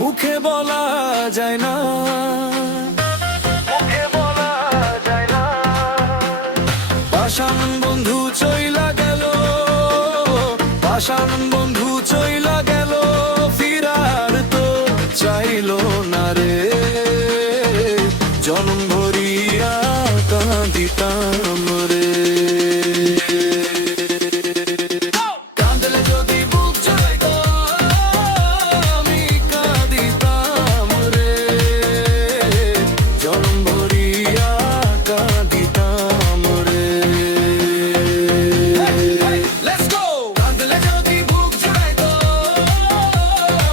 মুখে বলা যায় না, মুখে বলা যায় না। পাষাণ বন্ধু চইলা গেল, পাষাণ বন্ধু চইলা গেল, ফিরার তো চাইলো না রে। জনম ভরিয়া কাঁদিতাম রে। কাঁদলে যদি বুক জড়াইতো, আমি কাঁদিতাম রে। জনম ভরিয়া কাঁদিতাম রে। Let's go! কাঁদলে যদি বুক জড়াইতো,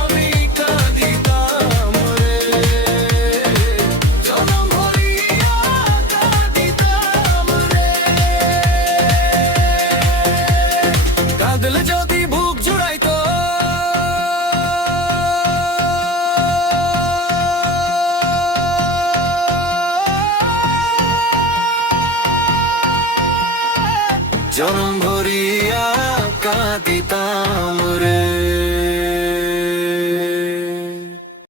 আমি কাঁদিতাম রে। জনম ভরিয়া কাঁদিতাম রে। কাঁদলে যদি বুক জুড়াইতো, জনম ভরিয়া কাঁদিতাম রে।